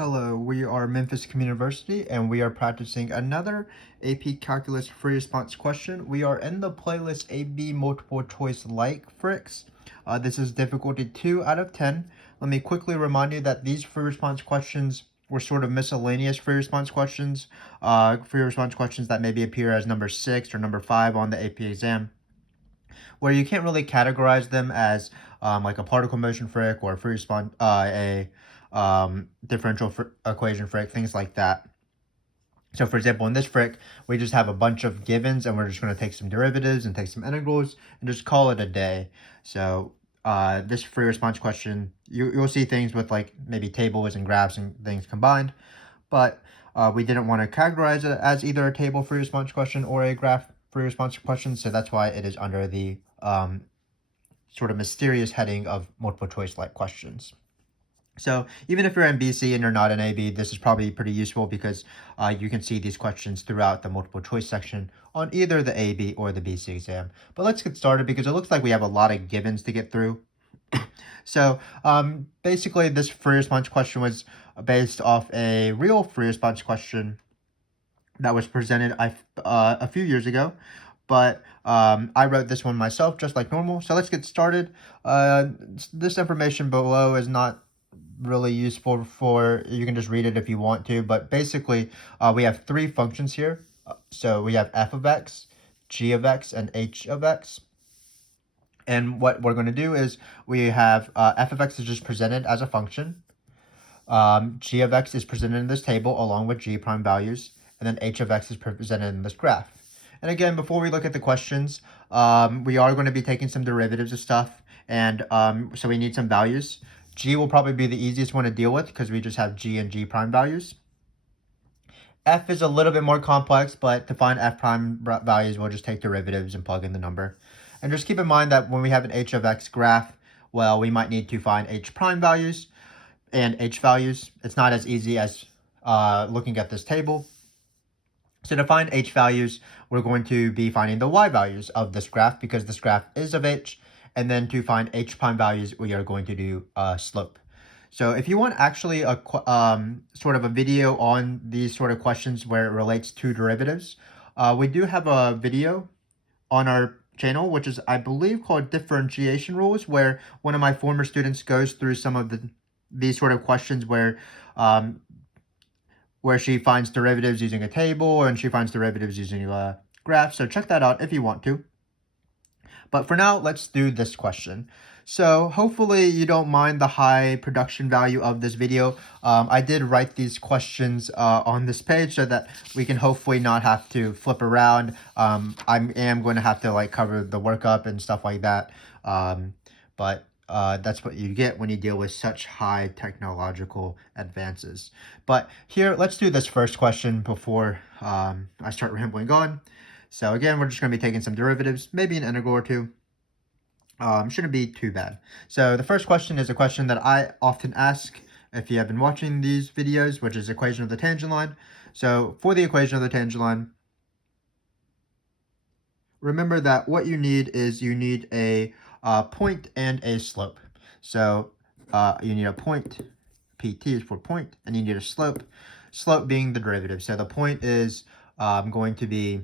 Hello, we are Memphis Community University and we are practicing another AP Calculus free response question. We are in the playlist AB multiple choice like FRQs. This is difficulty 2 out of 10. Let me quickly remind you that these free response questions were sort of miscellaneous free response questions that maybe appear as number 6 or number 5 on the AP exam, where you can't really categorize them as like a particle motion fric or a free response, a differential equation fric, things like that. So for example, in this fric, we just have a bunch of givens and we're just going to take some derivatives and take some integrals and just call it a day. So this free response question, you'll see things with like maybe tables and graphs and things combined, but we didn't want to categorize it as either a table free response question or a graph free response question, so that's why it is under the sort of mysterious heading of multiple choice like questions. So even if you're in BC and you're not in AB, this is probably pretty useful because you can see these questions throughout the multiple choice section on either the AB or the BC exam. But let's get started because it looks like we have a lot of givens to get through. So basically this free response question was based off a real free response question that was presented a few years ago, but I wrote this one myself just like normal. So let's get started. This information below is not really useful for, you can just read it if you want to, but basically we have three functions here. So we have f of x, g of x, and h of x. And what we're going to do is we have f of x is just presented as a function. G of x is presented in this table along with g prime values, and then h of x is presented in this graph. And again, before we look at the questions, we are going to be taking some derivatives of stuff, and so we need some values. G will probably be the easiest one to deal with because we just have g and g prime values. F is a little bit more complex, but to find f prime values, we'll just take derivatives and plug in the number. And just keep in mind that when we have an h of x graph, well, we might need to find h prime values and h values. It's not as easy as looking at this table. So to find h values, we're going to be finding the y values of this graph because this graph is of h. And then to find h prime values, we are going to do slope. So if you want actually a sort of a video on these sort of questions where it relates to derivatives, we do have a video on our channel, which is, I believe, called Differentiation Rules, where one of my former students goes through some of these sort of questions where she finds derivatives using a table and she finds derivatives using a graph. So check that out if you want to. But for now, let's do this question. So hopefully you don't mind the high production value of this video. I did write these questions on this page so that we can hopefully not have to flip around. I am going to have to like cover the workup and stuff like that. But that's what you get when you deal with such high technological advances. But here, let's do this first question before I start rambling on. So again, we're just going to be taking some derivatives, maybe an integral or two. Shouldn't be too bad. So the first question is a question that I often ask if you have been watching these videos, which is equation of the tangent line. So for the equation of the tangent line, remember that what you need is you need a point and a slope. So you need a point, PT is for point, and you need a slope, slope being the derivative. So the point is going to be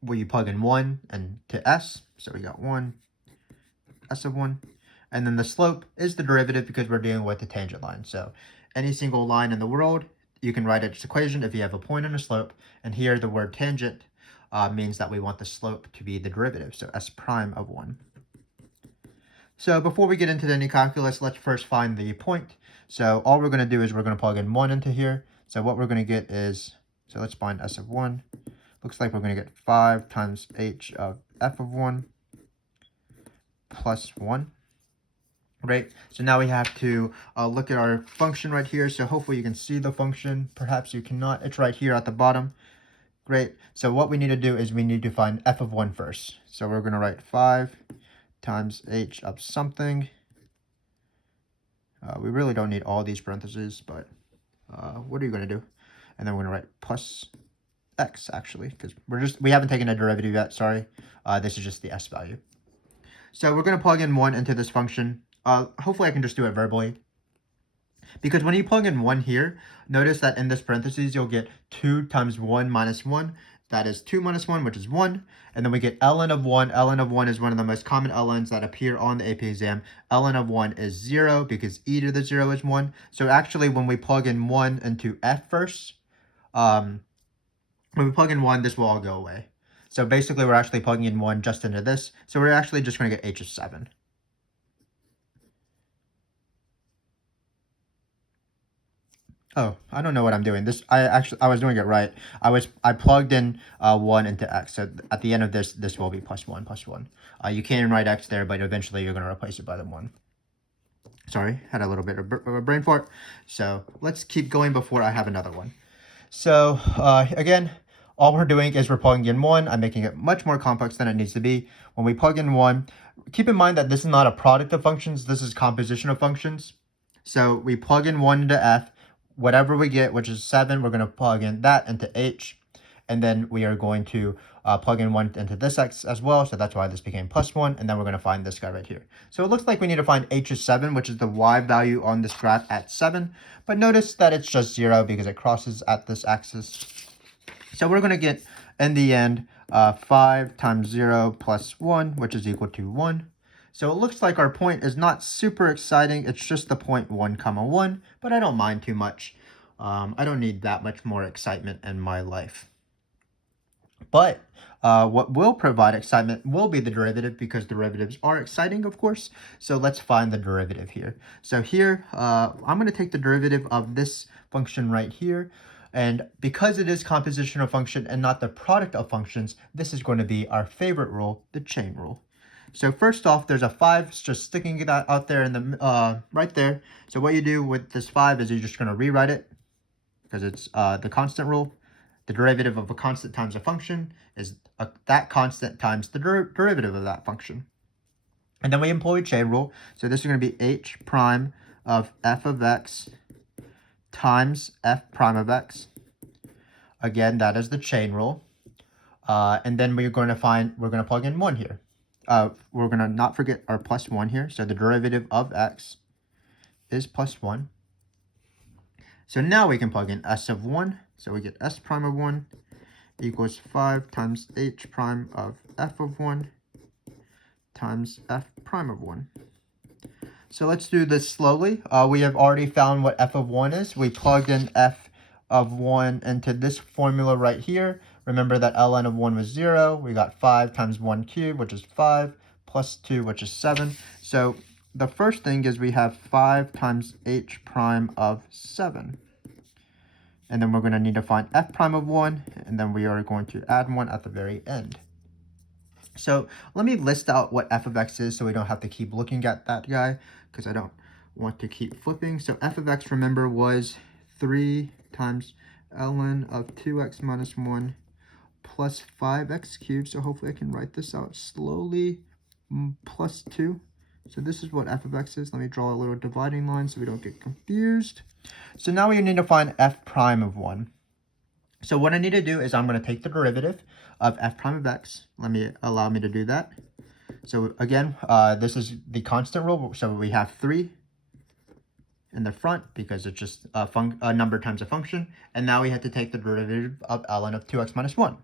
where you plug in 1 and to s. So we got 1, s of 1. And then the slope is the derivative because we're dealing with the tangent line. So any single line in the world, you can write its equation if you have a point and a slope. And here the word tangent means that we want the slope to be the derivative. So s prime of 1. So before we get into any calculus, let's first find the point. So all we're going to do is we're going to plug in 1 into here. So what we're going to get is, so let's find s of 1. Looks like we're going to get 5 times h of f of 1 plus 1. Right, so now we have to look at our function right here. So hopefully you can see the function. Perhaps you cannot. It's right here at the bottom. Great. So what we need to do is we need to find f of 1 first. So we're going to write 5 times h of something. We really don't need all these parentheses, but what are you going to do? And then we're going to write plus x, actually, because we haven't taken a derivative yet. Sorry. This is just the s value. So we're going to plug in 1 into this function. Hopefully I can just do it verbally. Because when you plug in 1 here, notice that in this parentheses, you'll get 2 times 1 minus 1. That is 2 minus 1, which is 1. And then we get ln of 1. ln of 1 is one of the most common ln's that appear on the AP exam. ln of 1 is 0 because e to the 0 is 1. So actually, when we plug in 1 into f first, when we plug in 1, this will all go away. So basically, we're actually plugging in 1 just into this. So we're actually just going to get h of 7. Oh, I don't know what I'm doing. I was doing it right. I plugged in 1 into x. So at the end of this will be plus 1, plus 1. You can write x there, but eventually you're going to replace it by the 1. Sorry, had a little bit of a brain fart. So let's keep going before I have another one. So again, all we're doing is we're plugging in 1. I'm making it much more complex than it needs to be. When we plug in 1, keep in mind that this is not a product of functions. This is composition of functions. So we plug in 1 into f. Whatever we get, which is 7, we're going to plug in that into h. And then we are going to plug in 1 into this x as well. So that's why this became plus 1. And then we're going to find this guy right here. So it looks like we need to find h of 7, which is the y value on this graph at 7. But notice that it's just 0 because it crosses at this axis. So we're going to get, in the end, 5 times 0 plus 1, which is equal to 1. So it looks like our point is not super exciting. It's just the point 1 comma 1, but I don't mind too much. I don't need that much more excitement in my life. But what will provide excitement will be the derivative, because derivatives are exciting, of course. So let's find the derivative here. So here, I'm going to take the derivative of this function right here. And because it is composition of function and not the product of functions, this is going to be our favorite rule, the chain rule. So first off, there's a 5 just sticking that out there in the right there. So what you do with this 5 is you're just going to rewrite it, because it's the constant rule. The derivative of a constant times a function is that constant times the derivative of that function. And then we employ chain rule. So this is going to be h prime of f of x times f prime of x. Again, that is the chain rule. And then we're going to plug in 1 here. We're going to not forget our plus 1 here. So the derivative of x is plus 1. So now we can plug in s of 1. So we get s prime of 1 equals 5 times h prime of f of 1 times f prime of 1. So let's do this slowly. We have already found what f of 1 is. We plugged in f of 1 into this formula right here. Remember that ln of 1 was 0. We got 5 times 1 cubed, which is 5, plus 2, which is 7. So the first thing is we have 5 times h prime of 7. And then we're going to need to find f prime of 1, and then we are going to add 1 at the very end. So let me list out what f of x is so we don't have to keep looking at that guy, because I don't want to keep flipping. So f of x, remember, was 3 times ln of 2x minus 1 plus 5x cubed. So hopefully I can write this out slowly, plus 2. So this is what f of x is. Let me draw a little dividing line so we don't get confused. So now we need to find f prime of 1. So what I need to do is I'm going to take the derivative of f prime of x. Allow me to do that. So again, this is the constant rule. So we have 3 in the front because it's just a number times a function. And now we have to take the derivative of ln of 2x minus 1.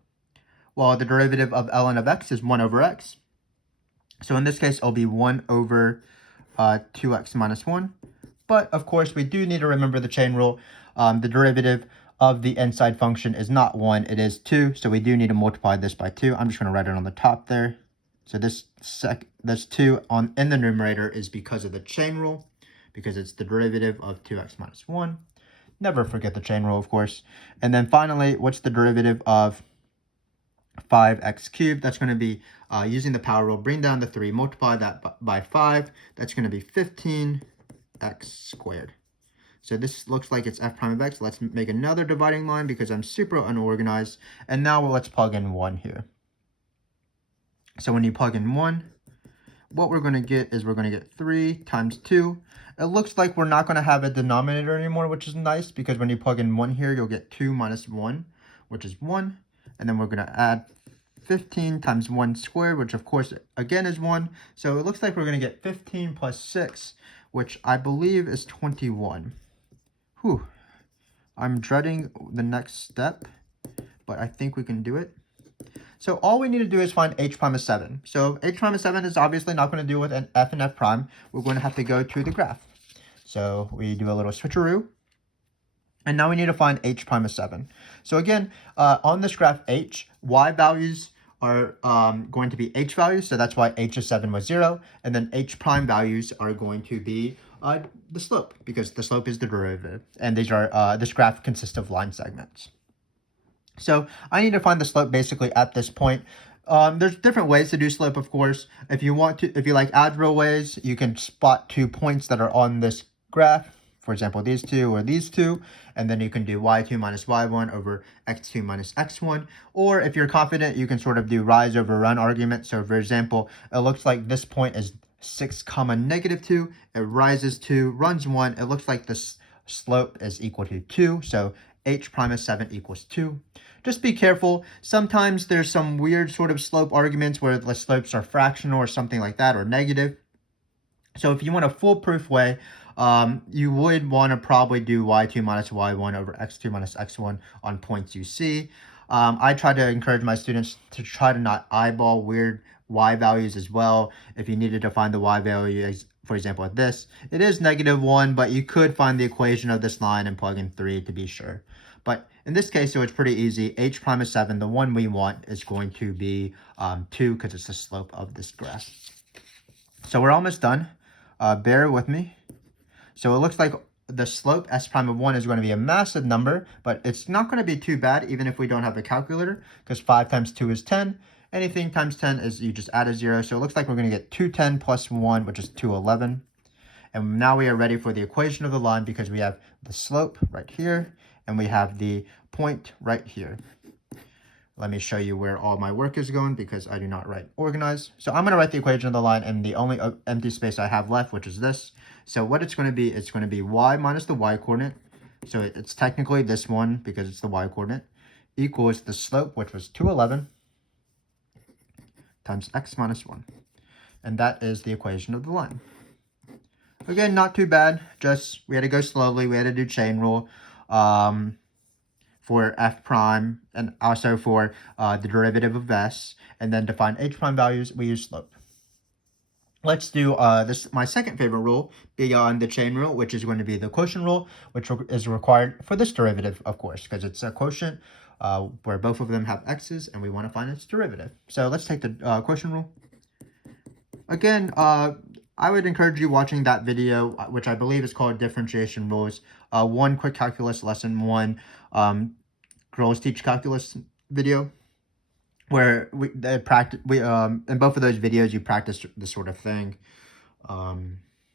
Well, the derivative of ln of x is 1 over x. So in this case, it'll be 1 over 2x minus 1. But of course, we do need to remember the chain rule. The derivative of the inside function is not 1, it is 2. So we do need to multiply this by 2. I'm just going to write it on the top there. So this 2 in the numerator is because of the chain rule, because it's the derivative of 2x minus 1. Never forget the chain rule, of course. And then finally, what's the derivative of 5x cubed? That's going to be using the power rule, bring down the 3, multiply that by 5. That's going to be 15x squared. So this looks like it's f prime of x. Let's make another dividing line because I'm super unorganized. And now let's plug in 1 here. So when you plug in 1, what we're going to get is we're going to get 3 times 2. It looks like we're not going to have a denominator anymore, which is nice, because when you plug in 1 here, you'll get 2 minus 1, which is 1. And then we're going to add 15 times 1 squared, which of course, again, is 1. So it looks like we're going to get 15 plus 6, which I believe is 21. Whew. I'm dreading the next step, but I think we can do it. So all we need to do is find h prime of 7. So h prime of 7 is obviously not going to do with an f and f prime. We're going to have to go to the graph. So we do a little switcheroo. And now we need to find h prime of 7. So again, on this graph h, y values are going to be h values. So that's why h of 7 was 0. And then h prime values are going to be the slope, because the slope is the derivative. And these are this graph consists of line segments. So I need to find the slope basically at this point. There's different ways to do slope, of course. If you like algebra ways, you can spot 2 points that are on this graph. For example, these two or these two, and then you can do y2 minus y1 over x2 minus x1. Or if you're confident, you can sort of do rise over run argument. So for example, it looks like this point is 6 comma negative 2. It rises 2, runs 1. It looks like this slope is equal to 2. So h prime of 7 equals 2. Just be careful. Sometimes there's some weird sort of slope arguments where the slopes are fractional or something like that, or negative. So if you want a foolproof way, you would want to probably do y2 minus y1 over x2 minus x1 on points you see. I try to encourage my students to try to not eyeball weird y values as well. If you needed to find the y value, for example, at this, it is -1, but you could find the equation of this line and plug in 3 to be sure. But in this case, so it's pretty easy. H prime of 7, the one we want, is going to be 2 because it's the slope of this graph. So we're almost done. Bear with me. So it looks like the slope s prime of 1 is going to be a massive number, but it's not going to be too bad even if we don't have a calculator, because 5 times 2 is 10. Anything times 10 is you just add a 0. So it looks like we're going to get 210 plus 1, which is 211. And now we are ready for the equation of the line, because we have the slope right here and we have the point right here. Let me show you where all my work is going, because I do not write organized. So I'm going to write the equation of the line in the only empty space I have left, which is this. So what it's going to be, it's going to be y minus the y coordinate. So it's technically this one because it's the y coordinate, equals the slope, which was 211, times x minus 1. And that is the equation of the line. Again, not too bad. Just we had to go slowly. We had to do chain rule. For f prime, and also for the derivative of s, and then to find h prime values, we use slope. Let's do my second favorite rule beyond the chain rule, which is going to be the quotient rule, which is required for this derivative, of course, because it's a quotient where both of them have x's, and we want to find its derivative. So let's take the quotient rule. Again, I would encourage you watching that video, which I believe is called Differentiation Rules. One quick calculus lesson, one girls teach calculus video, where in both of those videos you practice this sort of thing.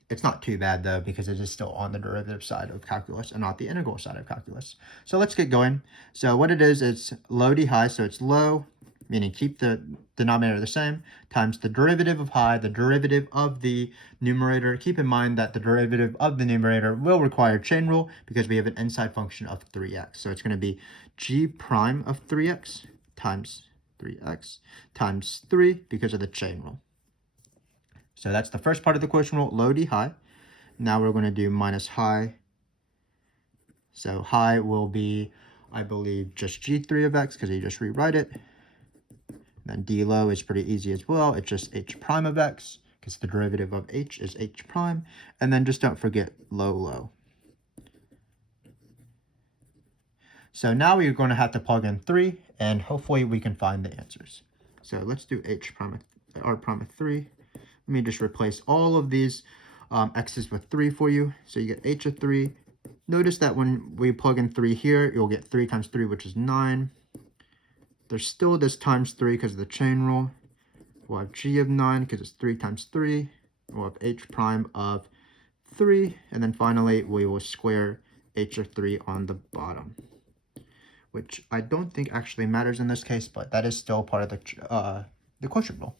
It's not too bad though, because it is still on the derivative side of calculus and not the integral side of calculus. So let's get going. So what it is, it's low d high, so it's low, meaning keep the denominator the same, times the derivative of high, the derivative of the numerator. Keep in mind that the derivative of the numerator will require chain rule, because we have an inside function of 3x. So it's going to be g prime of 3x times 3x times 3 because of the chain rule. So that's the first part of the quotient rule, low d high. Now we're going to do minus high. So high will be, I believe, just g3 of x, because you just rewrite it. Then d low is pretty easy as well. It's just h prime of x, because the derivative of h is h prime. And then just don't forget low low. So now we're going to have to plug in 3, and hopefully we can find the answers. So let's do r prime of 3. Let me just replace all of these x's with 3 for you. So you get h of 3. Notice that when we plug in 3 here, you'll get 3 times 3, which is 9. There's still this times 3 because of the chain rule. We'll have g of 9 because it's 3 times 3. We'll have h prime of 3. And then finally, we will square h of 3 on the bottom, which I don't think actually matters in this case, but that is still part of the quotient rule.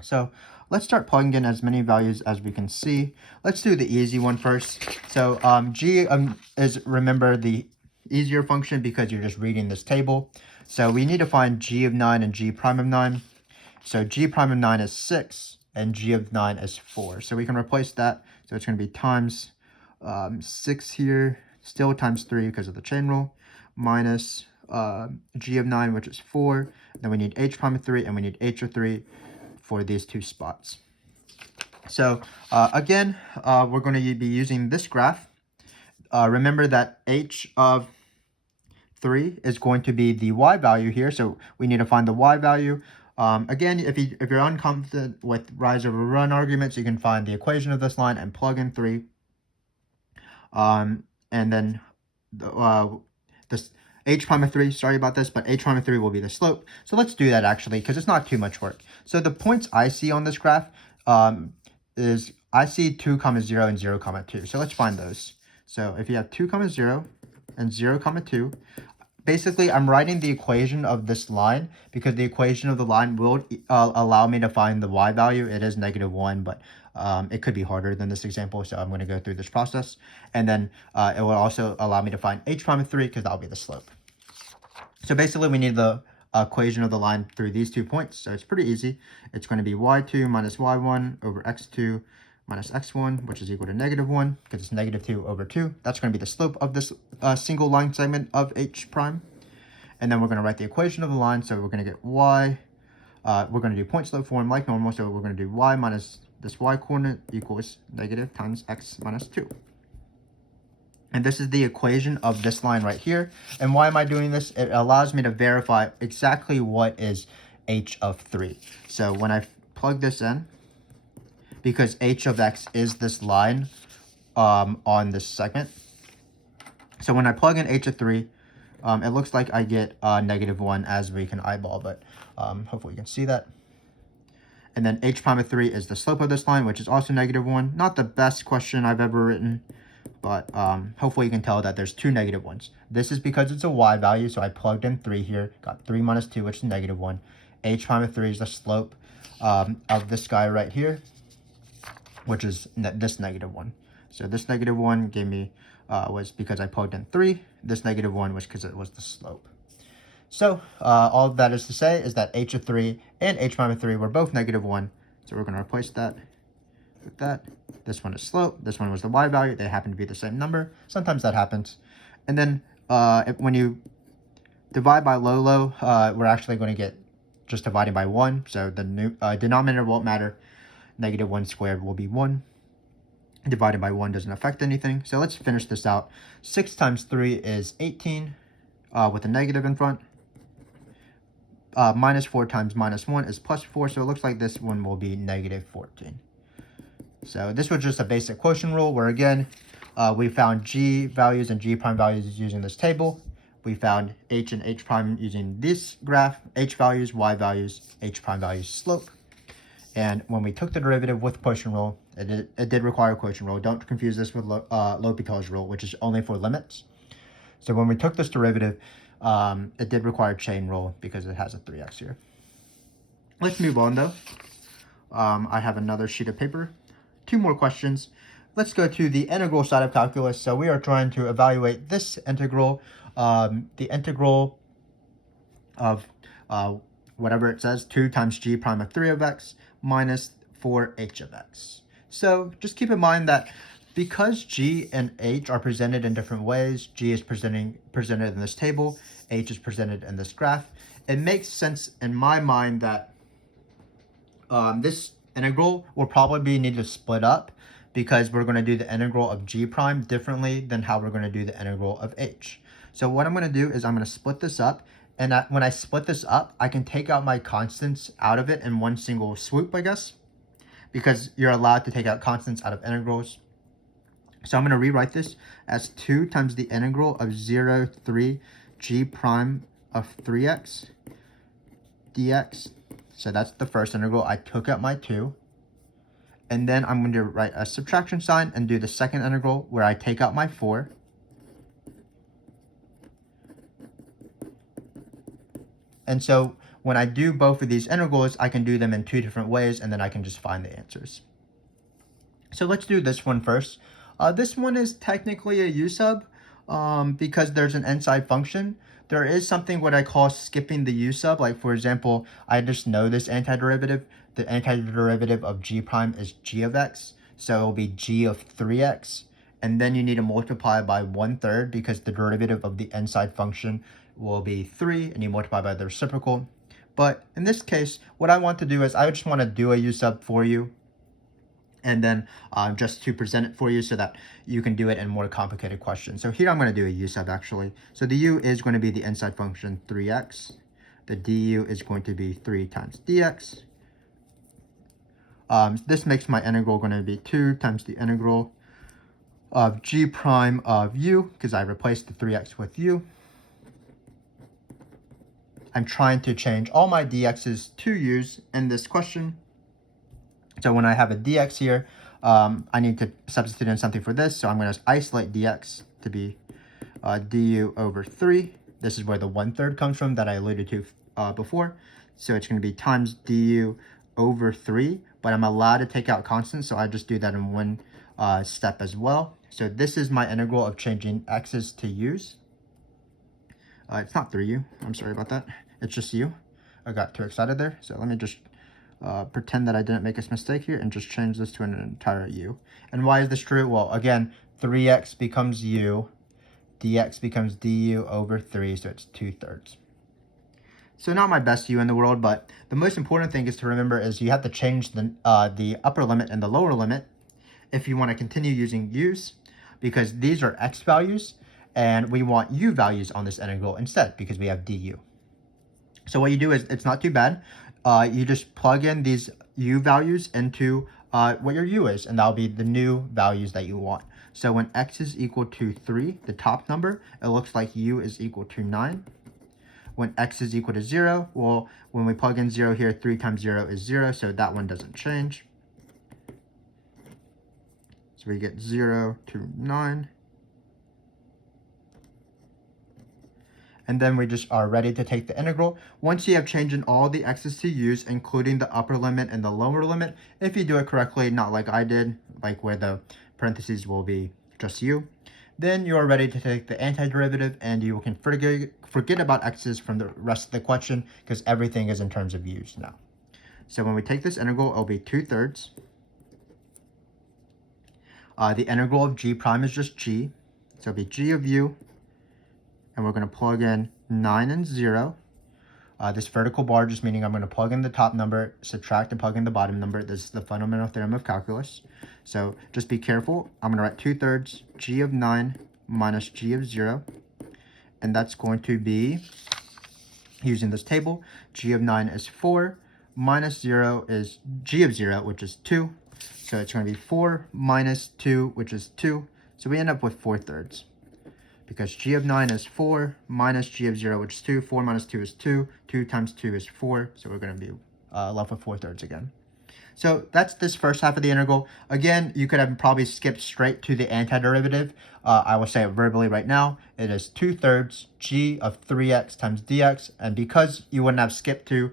So let's start plugging in as many values as we can see. Let's do the easy one first. So g is, remember, the easier function because you're just reading this table. So we need to find g of 9 and g prime of 9. So g prime of 9 is 6 and g of 9 is 4. So we can replace that. So it's going to be times 6 here still times 3 because of the chain rule, minus g of 9, which is 4. Then we need h prime of 3, and we need h of 3 for these two spots. So again, we're going to be using this graph. Remember that h of 3 is going to be the y value here, so we need to find the y value. Again, if you're unconfident with rise over run arguments, you can find the equation of this line and plug in 3. And then this h prime of 3, sorry about this, but h prime of 3 will be the slope. So let's do that actually, because it's not too much work. So the points I see on this graph is I see 2, 0 and 0, 2. So let's find those. So if you have 2, 0 and 0, 2, basically I'm writing the equation of this line because the equation of the line will allow me to find the y value. It is -1, but it could be harder than this example, so I'm going to go through this process. And then it will also allow me to find h prime of 3 because that'll be the slope. So basically we need the equation of the line through these 2 points, so it's pretty easy. It's going to be y2 minus y1 over x2 minus x1, which is equal to -1 because it's -2 over 2. That's going to be the slope of this single line segment of h prime. And then we're going to write the equation of the line, so we're going to get y. We're going to do point slope form like normal, so we're going to do y minus this y coordinate equals negative times x minus 2. And this is the equation of this line right here. And why am I doing this? It allows me to verify exactly what is h of 3. So when I plug this in, because h of x is this line on this segment. So when I plug in h of 3, it looks like I get -1 as we can eyeball, but hopefully you can see that. And then h prime of 3 is the slope of this line, which is also -1. Not the best question I've ever written, but hopefully you can tell that there's 2 -1s. This is because it's a y value, so I plugged in 3 here, got 3 minus 2, which is -1. H prime of 3 is the slope of this guy right here, which is this -1. So this -1 gave me, was because I plugged in 3. This -1 was because it was the slope. So all that is to say is that h of 3 and h prime of 3 were both -1. So we're going to replace that with that. This one is slope. This one was the y value. They happen to be the same number. Sometimes that happens. And then when you divide by low, we're actually going to get just dividing by 1. So the denominator won't matter. -1 squared will be 1. Divided by 1 doesn't affect anything. So let's finish this out. 6 times 3 is 18 with a negative in front. Minus 4 times -1 is plus 4. So it looks like this one will be -14. So this was just a basic quotient rule where, again, we found g values and g prime values using this table. We found h and h prime using this graph, h values, y values, h prime values, slope. And when we took the derivative with quotient rule, it did require quotient rule. Don't confuse this with L'Hopital's rule, which is only for limits. So when we took this derivative, it did require chain rule because it has a 3x here. Let's move on though. I have another sheet of paper. 2 more questions. Let's go to the integral side of calculus. So we are trying to evaluate this integral, the integral of whatever it says, 2 times g prime of 3 of x minus 4h of x. So just keep in mind that because g and h are presented in different ways, g is presented in this table, h is presented in this graph, it makes sense in my mind that this integral will probably need to split up because we're going to do the integral of g prime differently than how we're going to do the integral of h. So what I'm going to do is I'm going to split this up, and when I split this up, I can take out my constants out of it in one single swoop, I guess, because you're allowed to take out constants out of integrals. So I'm going to rewrite this as 2 times the integral of 0, 3 g prime of 3x dx. So that's the first integral. I took out my 2. And then I'm going to write a subtraction sign and do the second integral where I take out my 4. And so when I do both of these integrals, I can do them in 2 different ways, and then I can just find the answers. So let's do this one first. This one is technically a u sub because there's an inside function. There is something what I call skipping the u sub. Like, for example, I just know this antiderivative. The antiderivative of g prime is g of x. So it will be g of 3x. and then you need to multiply by 1/3 because the derivative of the inside function will be 3, and you multiply by the reciprocal. But in this case, what I want to do is I just want to do a u sub for you, and then just to present it for you so that you can do it in more complicated questions. So here I'm going to do a u sub actually. So the u is going to be the inside function 3x. The du is going to be 3 times dx. This makes my integral going to be 2 times the integral of g prime of u, because I replaced the 3x with u. I'm trying to change all my dx's to u's in this question. So when I have a dx here, I need to substitute in something for this. So I'm going to isolate dx to be du over 3. This is where the 1/3 comes from that I alluded to before. So it's going to be times du over 3, but I'm allowed to take out constants, so I just do that in one step as well. So this is my integral of changing x's to u's. It's not 3u, I'm sorry about that. It's just u. I got too excited there. So let me just pretend that I didn't make a mistake here and just change this to an entire u. And why is this true? Well, again, 3x becomes u, dx becomes du over 3, so it's 2/3. So not my best u in the world, but the most important thing is to remember is you have to change the upper limit and the lower limit if you want to continue using u's, because these are x values, and we want u values on this integral instead because we have du. So what you do is, it's not too bad. You just plug in these u values into what your u is, and that'll be the new values that you want. So when x is equal to 3, the top number, it looks like u is equal to 9. When x is equal to 0, well, when we plug in 0 here, 3 times 0 is 0, so that one doesn't change. So we get 0 to 9. And then we just are ready to take the integral. Once you have changed in all the x's to u's, including the upper limit and the lower limit, if you do it correctly, not like I did, like where the parentheses will be just u, then you are ready to take the antiderivative, and you can forget about x's from the rest of the question because everything is in terms of u's now. So when we take this integral, it'll be 2/3. The integral of g prime is just g, so it'll be g of u, and we're going to plug in 9 and 0. This vertical bar just meaning I'm going to plug in the top number, subtract and plug in the bottom number. This is the fundamental theorem of calculus. So just be careful. I'm going to write 2/3 g of 9 minus g of 0. And that's going to be, using this table, g of 9 is 4, minus 0 is g of 0, which is 2. So it's going to be 4 minus 2, which is 2. So we end up with 4/3. Because g of 9 is 4 minus g of 0, which is 2. 4 minus 2 is 2. 2 times 2 is 4. So we're going to be left with 4/3 again. So that's this first half of the integral. Again, you could have probably skipped straight to the antiderivative. I will say it verbally right now. It is 2/3 g of 3x times dx. And because you wouldn't have skipped to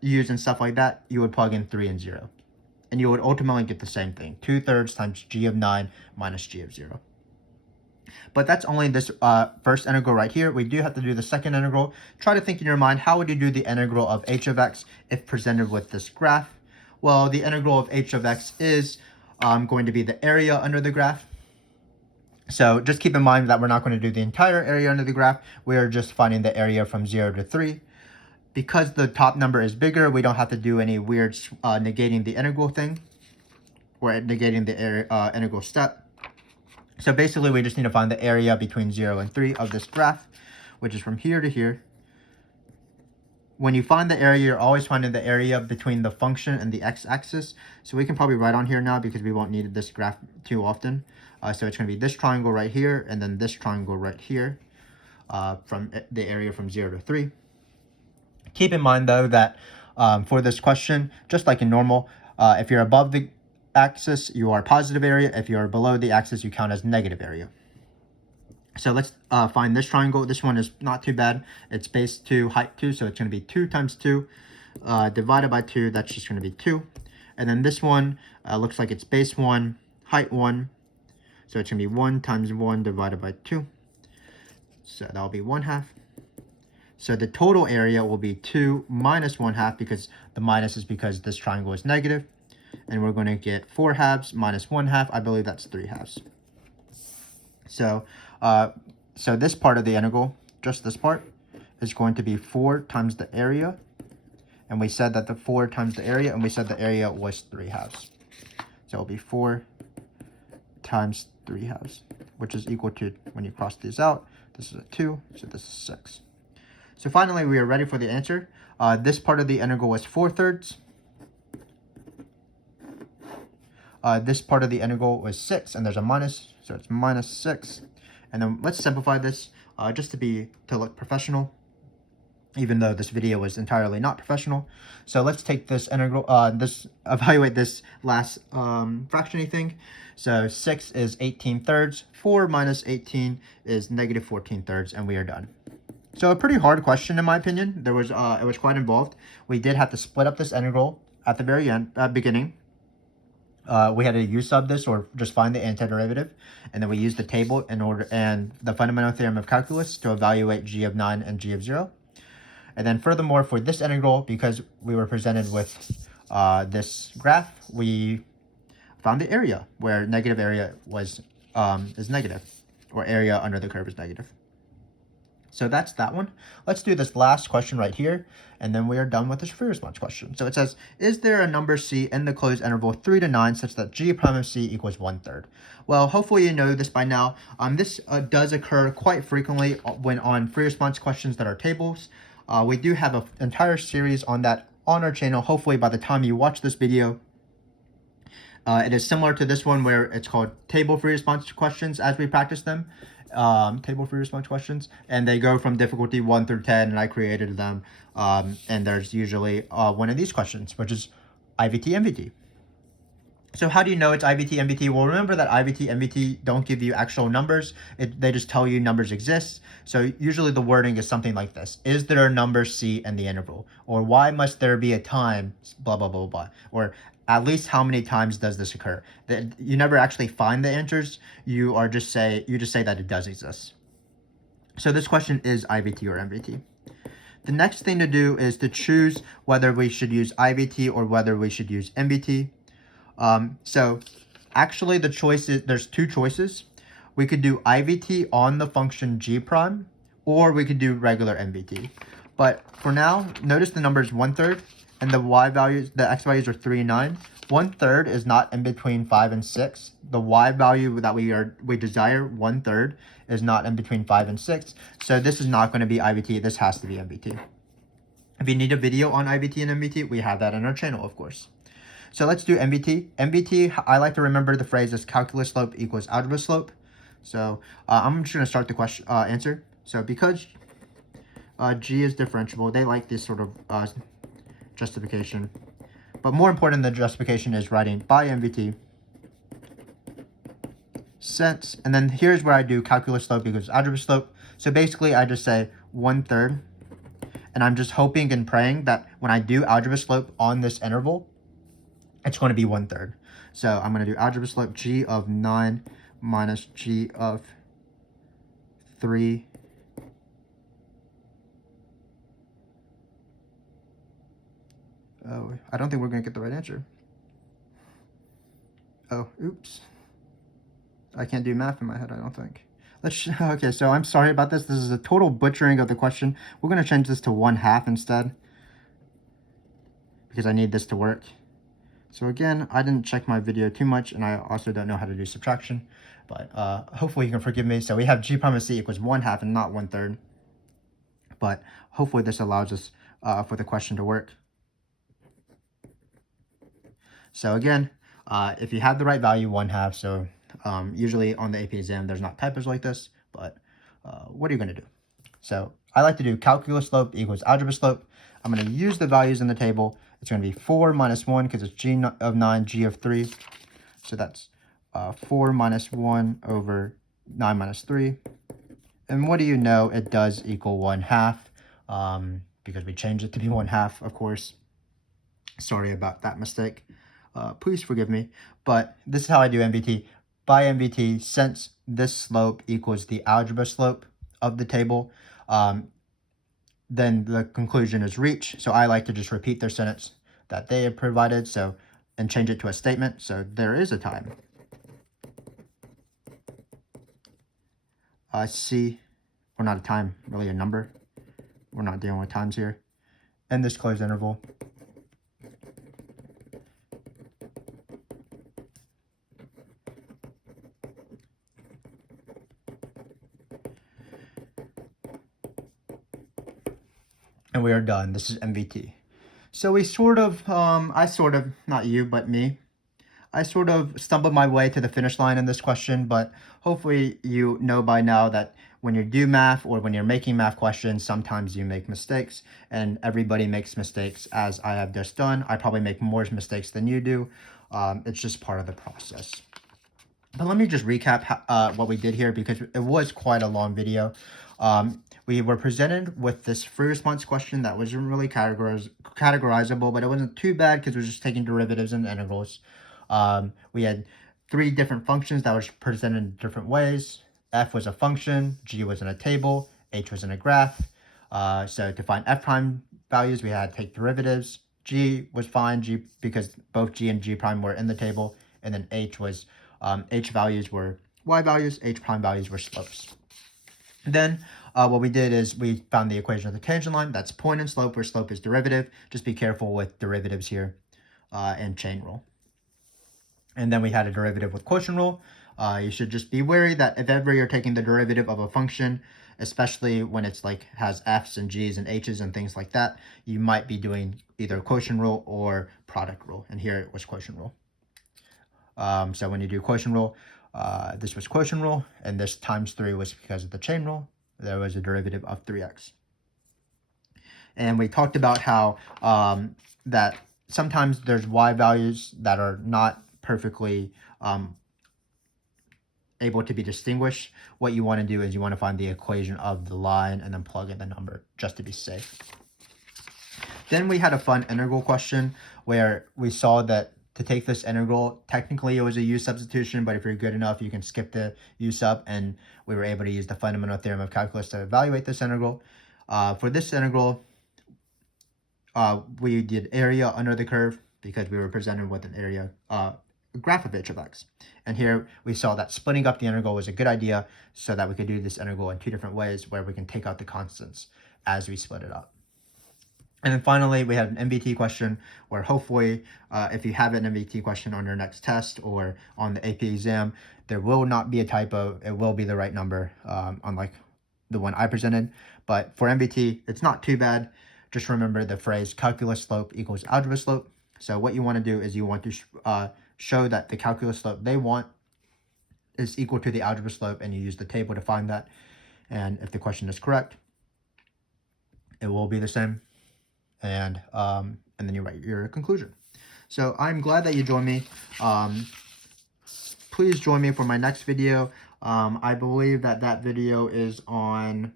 u's and stuff like that, you would plug in 3 and 0. And you would ultimately get the same thing. 2/3 times g of 9 minus g of 0. But that's only this first integral right here. We do have to do the second integral. Try to think in your mind, how would you do the integral of h of x if presented with this graph? Well, the integral of h of x is going to be the area under the graph. So just keep in mind that we're not going to do the entire area under the graph. We are just finding the area from 0 to 3. Because the top number is bigger, we don't have to do any weird negating the integral thing, or negating the integral step. So basically, we just need to find the area between 0 and 3 of this graph, which is from here to here. When you find the area, you're always finding the area between the function and the x-axis. So we can probably write on here now because we won't need this graph too often. So it's going to be this triangle right here, and then this triangle right here, from the area from 0 to 3. Keep in mind, though, that for this question, just like in normal, if you're above the axis, you are positive area. If you're below the axis, you count as negative area. So let's find this triangle. This one is not too bad. It's base 2, height 2, so it's going to be 2 times 2 divided by 2. That's just going to be 2. And then this one looks like it's base 1, height 1. So it's going to be 1 times 1 divided by 2. So that'll be 1/2. So the total area will be 2 minus 1/2, because the minus is because this triangle is negative. And we're going to get 4/2 minus 1/2. I believe that's 3/2. So, so this part of the integral, just this part, is going to be 4 times the area. And we said that the 4 times the area, and we said the area was 3/2. So it'll be 4 times 3/2, which is equal to, when you cross these out, this is a 2, so this is 6. So finally, we are ready for the answer. This part of the integral was 4/3. This part of the integral was 6, and there's a minus, so it's minus 6. And then let's simplify this just to look professional, even though this video was entirely not professional. So let's take this integral, evaluate this last fraction-y thing. So 6 is 18/3, 4 minus 18 is negative 14/3, and we are done. So a pretty hard question in my opinion. It was quite involved. We did have to split up this integral at the very end, beginning. We had to u sub this or just find the antiderivative, and then we used the table and the fundamental theorem of calculus to evaluate g of 9 and g of 0. And then furthermore, for this integral, because we were presented with this graph, we found the area where negative area is negative, or area under the curve is negative. So that's that one. Let's do this last question right here, and then we are done with this free response question. So it says, is there a number c in the closed interval 3 to 9 such that g prime of c equals 1/3? Well, hopefully you know this by now. This does occur quite frequently when on free response questions that are tables. We do have an entire series on that on our channel. Hopefully by the time you watch this video, it is similar to this one where it's called table free response questions as we practice them. Table free response questions, and they go from difficulty 1 through 10, and I created them. And there's usually one of these questions, which is IVT, MVT. So how do you know it's IVT, MVT? Well, remember that IVT, MVT don't give you actual numbers. They just tell you numbers exist. So usually the wording is something like this. Is there a number c in the interval? Or why must there be a time, blah, blah, blah, blah. Or at least how many times does this occur? You never actually find the answers. You just say that it does exist. So this question is IVT or MVT. The next thing to do is to choose whether we should use IVT or whether we should use MVT. So actually there's two choices. We could do IVT on the function g prime, or we could do regular MVT. But for now, notice the number is 1/3, and the x values are 3 and 9. 1/3 is not in between 5 and 6. The y value that we desire, 1/3, is not in between 5 and 6. So this is not going to be IVT. This has to be MVT. If you need a video on IVT and MVT, we have that on our channel, of course. So let's do MVT. MVT, I like to remember the phrase as calculus slope equals algebra slope. So I'm just going to start the question answer. So because g is differentiable, they like this sort of justification. But more important than justification is writing by MVT, since, and then here's where I do calculus slope equals algebra slope. So basically I just say 1/3, and I'm just hoping and praying that when I do algebra slope on this interval, it's going to be 1/3. So I'm going to do algebra slope g of 9 minus g of 3 . Oh, I don't think we're going to get the right answer. Oh, oops. I can't do math in my head, I don't think. Okay, so I'm sorry about this. This is a total butchering of the question. We're going to change this to 1/2 instead, because I need this to work. So again, I didn't check my video too much, and I also don't know how to do subtraction, but hopefully you can forgive me. So we have g prime of c equals 1/2 and not 1/3, but hopefully this allows us for the question to work. So again, if you have the right value, 1/2. So usually on the AP exam, there's not typos like this, but what are you going to do? So I like to do calculus slope equals algebra slope. I'm going to use the values in the table. It's going to be 4 minus 1 because it's g of 9, g of 3. So that's 4 minus 1 over 9 minus 3. And what do you know? It does equal 1/2 because we changed it to be 1/2, of course. Sorry about that mistake. Please forgive me. But this is how I do MVT. By MVT, since this slope equals the algebra slope of the table, then the conclusion is reached. So I like to just repeat their sentence that they have provided, and change it to a statement. So there is a time C, or not a time, really a number. We're not dealing with times here. And this closed interval. And we are done. This is MVT. So we sort of, not you, but me, I sort of stumbled my way to the finish line in this question, but hopefully you know by now that when you do math or when you're making math questions, sometimes you make mistakes, and everybody makes mistakes, as I have just done. I probably make more mistakes than you do. It's just part of the process. But let me just recap what we did here, because it was quite a long video. We were presented with this free response question that wasn't really categorizable, but it wasn't too bad because it was just taking derivatives and integrals. We had 3 different functions that was presented in different ways. F was a function, G was in a table, H was in a graph. So to find F prime values, we had to take derivatives. G was fine, because both G and G prime were in the table, and then H was H values were y values, H prime values were slopes. Then what we did is we found the equation of the tangent line. That's point and slope, where slope is derivative. Just be careful with derivatives here, and chain rule. And then we had a derivative with quotient rule. You should just be wary that if ever you're taking the derivative of a function, especially when it's like has f's and g's and h's and things like that, you might be doing either quotient rule or product rule. And here it was quotient rule. So when you do quotient rule, this was quotient rule, and this times 3 was because of the chain rule. There was a derivative of 3x. And we talked about how that sometimes there's y values that are not perfectly able to be distinguished. What you want to do is you want to find the equation of the line and then plug in the number just to be safe. Then we had a fun integral question where we saw that to take this integral, technically it was a u substitution, but if you're good enough, you can skip the u sub, and we were able to use the fundamental theorem of calculus to evaluate this integral. For this integral, we did area under the curve because we were presented with an area graph of h of x. And here we saw that splitting up the integral was a good idea, so that we could do this integral in 2 different ways where we can take out the constants as we split it up. And then finally, we had an MVT question where hopefully, if you have an MVT question on your next test or on the AP exam, there will not be a typo. It will be the right number, unlike the one I presented. But for MVT, it's not too bad. Just remember the phrase calculus slope equals algebra slope. So what you want to do is you want to show that the calculus slope they want is equal to the algebra slope, and you use the table to find that. And if the question is correct, it will be the same. And then you write your conclusion. So I'm glad that you joined me. Please join me for my next video. I believe that video is on,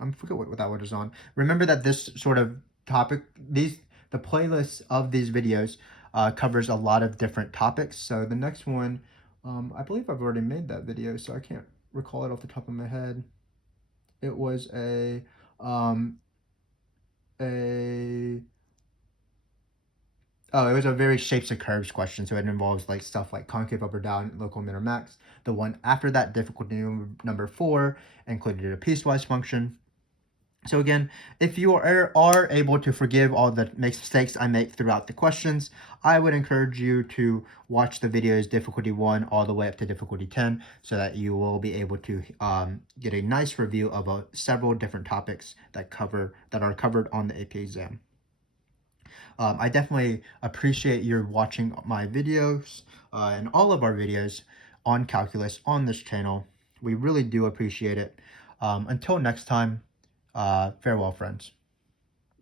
I forget what that one is on. Remember that this sort of topic, the playlist of these videos covers a lot of different topics. So the next one, I believe I've already made that video, so I can't recall it off the top of my head. It was it was a very shapes of curves question, so it involves like stuff like concave up or down, local min or max. The one after that, difficulty number 4, included a piecewise function. So again, if you are able to forgive all the mistakes I make throughout the questions, I would encourage you to watch the videos difficulty 1 all the way up to difficulty 10, so that you will be able to get a nice review of several different topics that are covered on the AP exam. I definitely appreciate your watching my videos and all of our videos on calculus on this channel. We really do appreciate it. Until next time, farewell, friends.